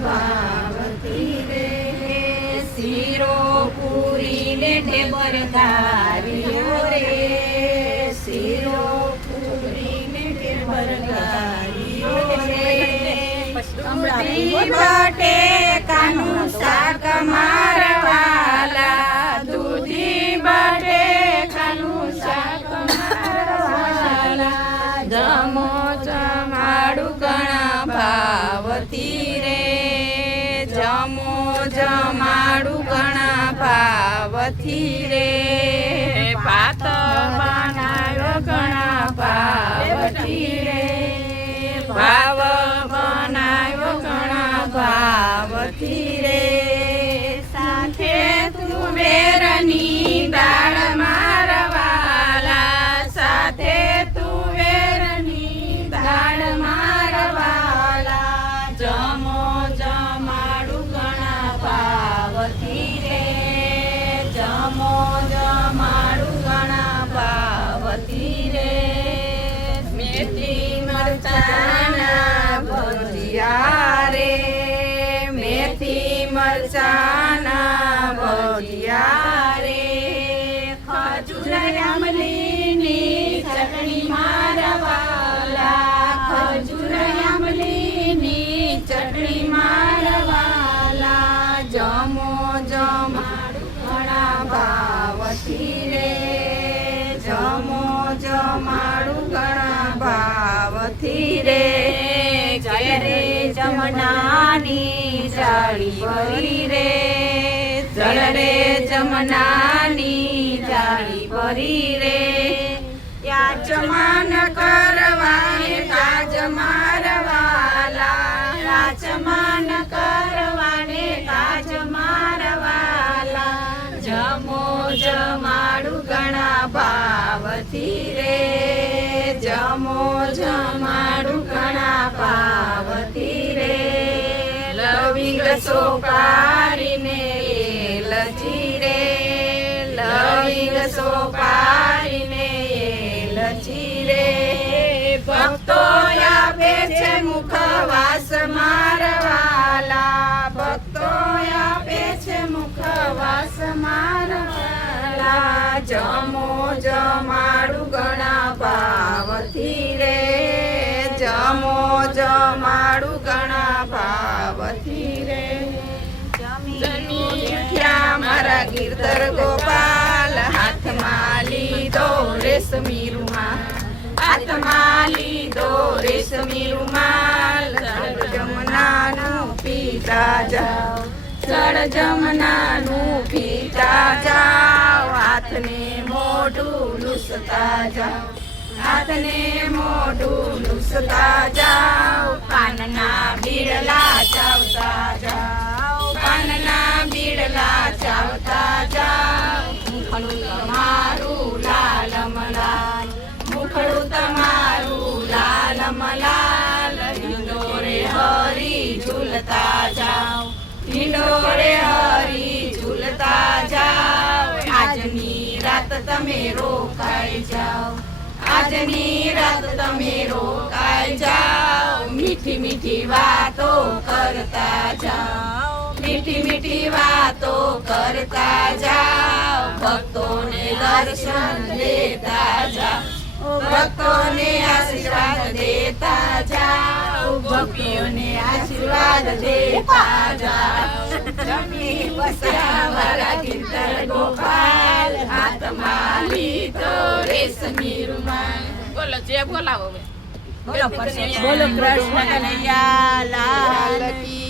ભાવથી રે શીરો પૂરી ને ઢેબર ધાર્યો રે શીરો પૂરી ને ઢેબર ધાર્યો રે દૂધી બટેકાનું શાક મારવાલા દૂધી બટેકાનું શાક મારવાલા જમો જમાડું ઘણા ભાવથી રે જમો જમાડું ઘણા ભાવથી રે ભાત બનાવ્યો ઘણા ભાવથી રે ભાવ બનાવ્યો ઘણા ભાવથી રે સાથે તુવેરની દાળ મારવાલા સાથે તુવેરની દાળ મારવાલા જમો જમાડું ઘણા ભાવથી રે જમો જમાડું ઘણા ભાવથી રે મેથી મરચાના ભજીયા રે મેથી મરચાના ભજીયા રે ખજૂર આંબલીની ચટણી મારવાલા ખજૂર આંબલીની ચટણી મારવાલા જમો જમાડું ઘણા ભાવથી રે જમો જમાડું ઘણા ભાવથી રે જય રે જમનાની જાળી ભરી રે જય રે જમનાની જાળી ભરી રે યાચમાન કરવાને કાજ મારવાલા યાચમાન કરવાને કાજ મારવાલા જમો જમાડું ઘણા ભાવથી રે જમો જમાડું ઘણા ભાવથી રે લવિંગ સોપારીને લચી રે લવિંગ સોપારીને લચી રે ભક્તો આપે છે મુખવાસ મારવાલા ભક્તો આપે છે મુખવાસ મારવાલા જમો જમાડું ઘણા ભાવથી રે જમો જમાડું ઘણા ભાવથી રે જમી ઉઠ્યા મારા ગિરધર ગોપાલ હાથમાં લીધો રેશમી રૂમાલ હાથમાં લીધો રેશમી રૂમાલ જળ જમનાનું પીતા જાઓ જળ જમનાનું પીતા જાઓ હાથને મોઢું લૂસતા જાઓ હાથને મોઢું લૂસતા જાઓ પાનના બીડલા ચાવતા જાઓ પાનના બીડલા ચાવતા જાઓ મુખડું તમારું લાલ મલાલ મુખડું તમારું લાલ મલાલ હિંડોરે હરી ઝૂલતા જાઓ હિંડોરે હરી ઝૂલતા જાઓ આજની રાત તમે રોકાઈ જાઓ આજની રાત તમે રોકાઈ જાઓ મીઠી મીઠી વાતો કરતા જાઓ મીઠી મીઠી વાતો કરતા જાઓ ભક્તોને દર્શન દેતા જાઓ ભક્તોને આશીર્વાદ દેતા જાઓ ભક્તિઓને આશીર્વાદ દેતા જાઓ જમી બસ્યા મારા ગિરધર ગોપાલ હાથમાં લીધો રેશમી રૂમાલ બોલો જે બોલાવો બોલો કૃષ્ણ કનૈયા લાલ કી